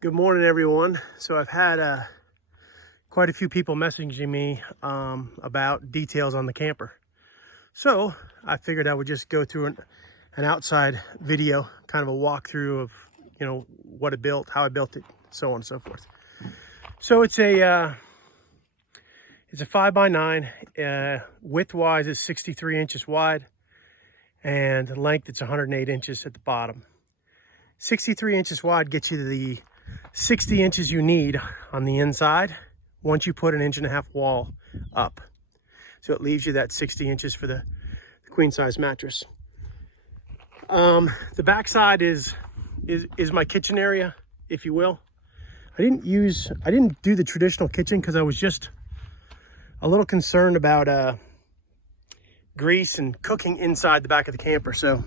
Good morning, everyone. So I've had quite a few people messaging me about details on the camper. So I figured I would just go through an outside video, kind of a walkthrough of, what I built, how I built it, so on and so forth. So it's a 5x9, width-wise is 63 inches wide, and length it's 108 inches at the bottom. 63 inches wide gets you to the 60 inches you need on the inside once you put an 1.5 inch wall up. So it leaves you that 60 inches for the queen size mattress. The back side is my kitchen area, if you will. I didn't do the traditional kitchen because I was just a little concerned about grease and cooking inside the back of the camper. So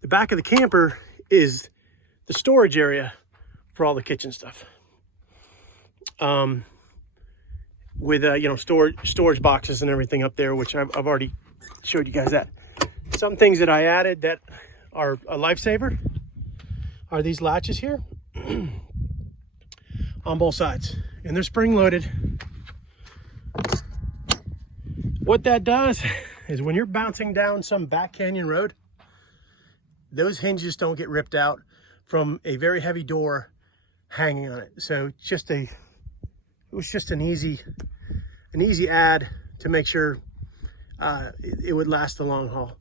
the back of the camper is the storage area for all the kitchen stuff. With storage boxes and everything up there, which I've already showed you guys that. Some things that I added that are a lifesaver are these latches here on both sides, and they're spring loaded. What that does is when you're bouncing down some back canyon road, those hinges don't get ripped out from a very heavy door hanging on it. So it was just an easy add to make sure it would last the long haul.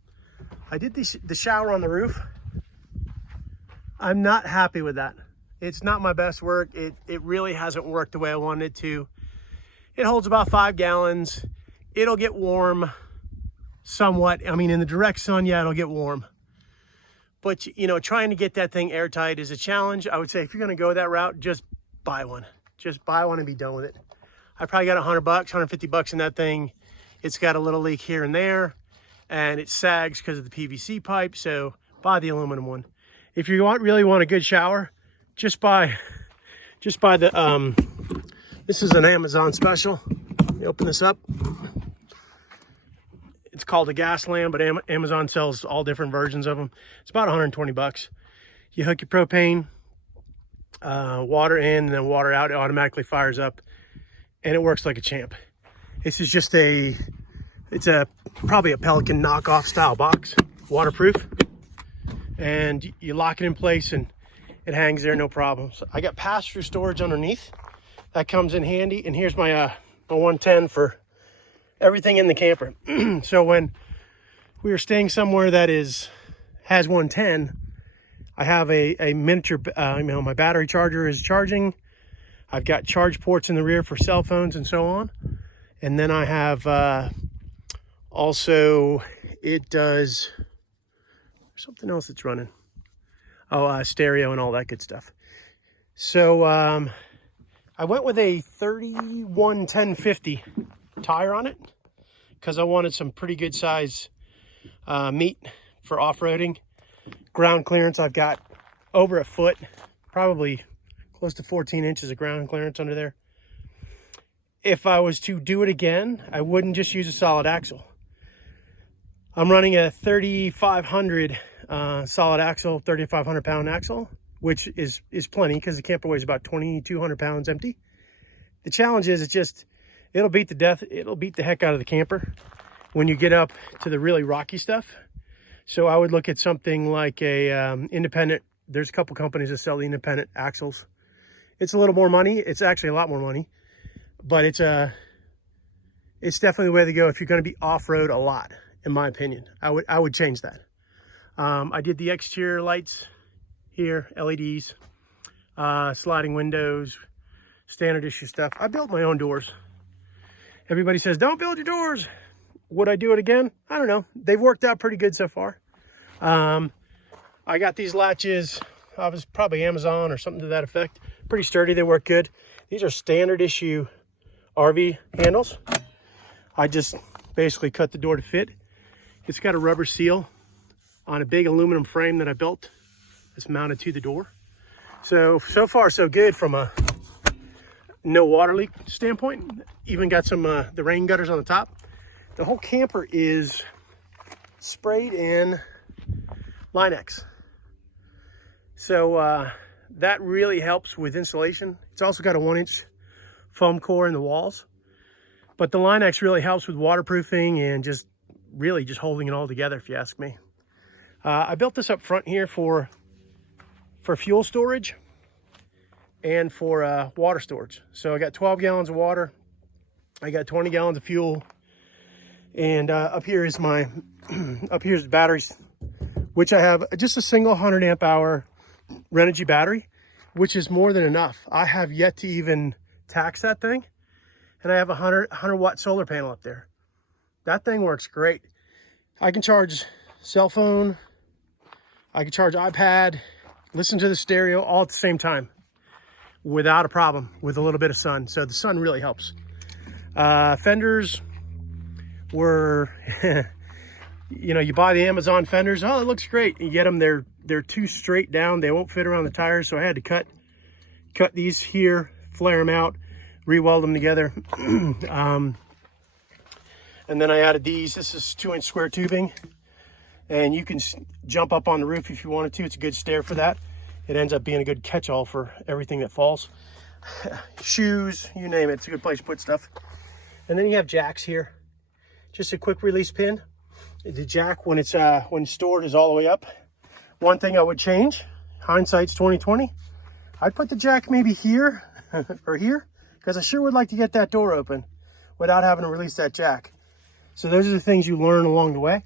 I did the shower on the roof. I'm not happy with that. It's not my best work. It really hasn't worked the way I wanted it to. It holds about 5 gallons. It'll get warm somewhat. I mean, in the direct sun, yeah, it'll get warm. But, trying to get that thing airtight is a challenge. I would say if you're going to go that route, just buy one. Just buy one and be done with it. I probably got $100, $150 in that thing. It's got a little leak here and there, and it sags because of the PVC pipe. So buy the aluminum one. If you really want a good shower, just buy the, this is an Amazon special. Let me open this up. It's called a gas lamp, but Amazon sells all different versions of them. It's about $120. You hook your propane, water in, and then water out. It automatically fires up, and it works like a champ. This is just probably a Pelican knockoff style box, waterproof, and you lock it in place, and it hangs there, no problem. So I got pass-through storage underneath. That comes in handy, and here's my 110 for everything in the camper. So when we are staying somewhere that has 110, I have a miniature, my battery charger is charging. I've got charge ports in the rear for cell phones and so on. And then I have also, it does something else that's running. Stereo and all that good stuff. So I went with a 31-10-50 tire on it because I wanted some pretty good size meat for off-roading. Ground clearance, I've got over a foot, probably close to 14 inches of ground clearance under there. If I was to do it again, I wouldn't just use a solid axle. I'm running a 3500 solid axle, 3,500 pound axle, which is plenty because the camper weighs about 2,200 pounds empty. The challenge is it'll beat the heck out of the camper when you get up to the really rocky stuff. So I would look at something like a independent. There's a couple companies that sell the independent axles. It's a little more money. It's actually a lot more money, but it's definitely the way to go if you're going to be off-road a lot, in my opinion. I would change that. I did the exterior lights here, LEDs, sliding windows, standard issue stuff. I built my own doors. Everybody says, don't build your doors. Would I do it again? I don't know. They've worked out pretty good so far. I got these latches. I was probably Amazon or something to that effect. Pretty sturdy. They work good. These are standard issue RV handles. I just basically cut the door to fit. It's got a rubber seal on a big aluminum frame that I built. It's mounted to the door. So far so good from a no water leak standpoint. Even got some the rain gutters on the top. The whole camper is sprayed in Line-X. So that really helps with insulation. It's also got a 1-inch foam core in the walls, but the Line-X really helps with waterproofing and just really just holding it all together, if you ask me. I built this up front here for fuel storage and for water storage. So I got 12 gallons of water, I got 20 gallons of fuel, and up here is my up here's the batteries, which I have just a single 100 amp hour Renogy battery, which is more than enough. I have yet to even tax that thing, and I have a 100 watt solar panel up there. That thing works great. I can charge cell phone, I can charge iPad, listen to the stereo all at the same time without a problem with a little bit of sun. So the sun really helps. Fenders were you know, you buy the Amazon fenders, oh, it looks great. You get them, they're too straight down, they won't fit around the tires, so I had to cut these here, flare them out, re-weld them together. And then I added these. This is 2-inch square tubing, and you can jump up on the roof if you wanted to. It's a good stair for that. It ends up being a good catch-all for everything that falls. Shoes, you name it, it's a good place to put stuff. And then you have jacks here, just a quick release pin. The jack, when it's when stored, is all the way up. One thing I would change, hindsight's 2020, I'd put the jack maybe here or here, because I sure would like to get that door open without having to release that jack. So those are the things you learn along the way.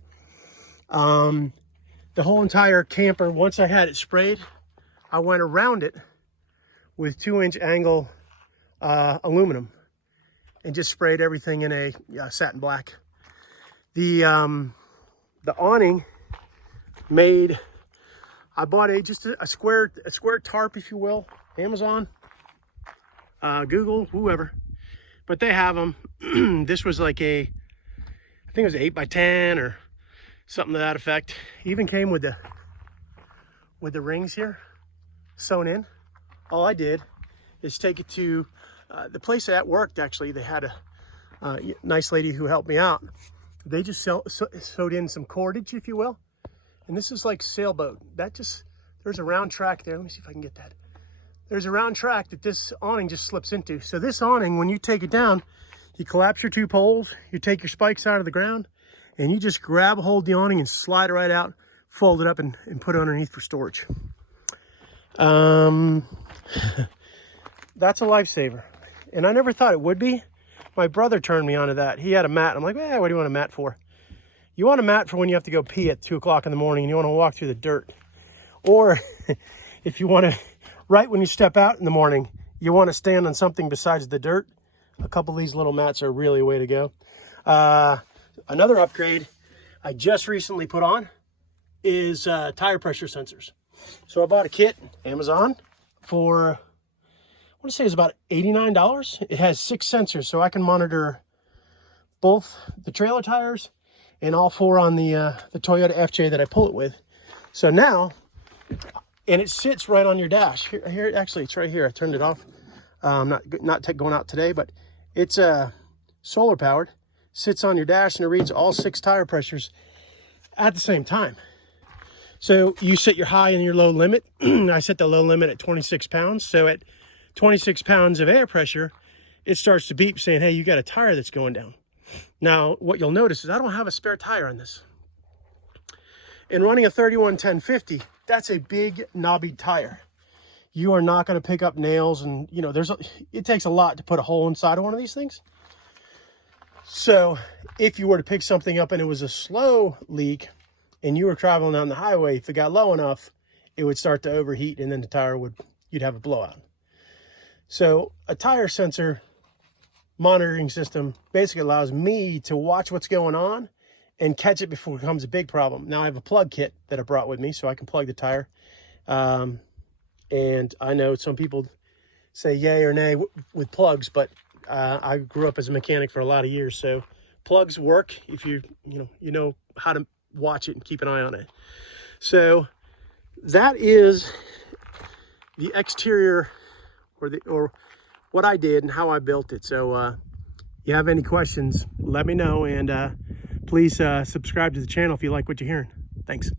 The whole entire camper, once I had it sprayed, I went around it with 2-inch angle aluminum and just sprayed everything in a satin black. The awning made, I bought just a square tarp, if you will, Amazon, Google, whoever, but they have them. This was like I think it was 8 by 10 or something to that effect. Even came with the rings here sewn in. All I did is take it to the place that worked. Actually, they had a nice lady who helped me out. They just sewed in some cordage, if you will. And this is like sailboat. There's a round track there. Let me see if I can get that. There's a round track that this awning just slips into. So this awning, when you take it down, you collapse your 2 poles, you take your spikes out of the ground, and you just grab a hold of the awning and slide it right out, fold it up, and put it underneath for storage. That's a lifesaver. And I never thought it would be. My brother turned me onto that. He had a mat. I'm like, what do you want a mat for? You want a mat for when you have to go pee at 2 o'clock in the morning and you want to walk through the dirt. Or if you want to, right when you step out in the morning, you want to stand on something besides the dirt. A couple of these little mats are really a way to go. Another upgrade I just recently put on is tire pressure sensors. So I bought a kit, Amazon, for, I want to say it's about $89. It has 6 sensors, so I can monitor both the trailer tires and all 4 on the Toyota FJ that I pull it with. So now, and it sits right on your dash. Here, actually, it's right here. I turned it off. Not going out today, but it's solar powered. Sits on your dash and it reads all 6 tire pressures at the same time. So you set your high and your low limit. I set the low limit at 26 pounds. So at 26 pounds of air pressure, it starts to beep saying, hey, you got a tire that's going down. Now, what you'll notice is I don't have a spare tire on this. In running a 31-10-50, that's a big knobby tire. You are not going to pick up nails, and you know, it takes a lot to put a hole inside of one of these things. So if you were to pick something up and it was a slow leak and you were traveling down the highway, if it got low enough, it would start to overheat and then the tire you'd have a blowout. So a tire sensor monitoring system basically allows me to watch what's going on and catch it before it becomes a big problem. Now I have a plug kit that I brought with me so I can plug the tire. And I know some people say yay or nay with plugs, but I grew up as a mechanic for a lot of years, so plugs work if you know how to watch it and keep an eye on it. So that is the exterior or what I did and how I built it. So you have any questions, let me know, and please subscribe to the channel if you like what you're hearing. Thanks.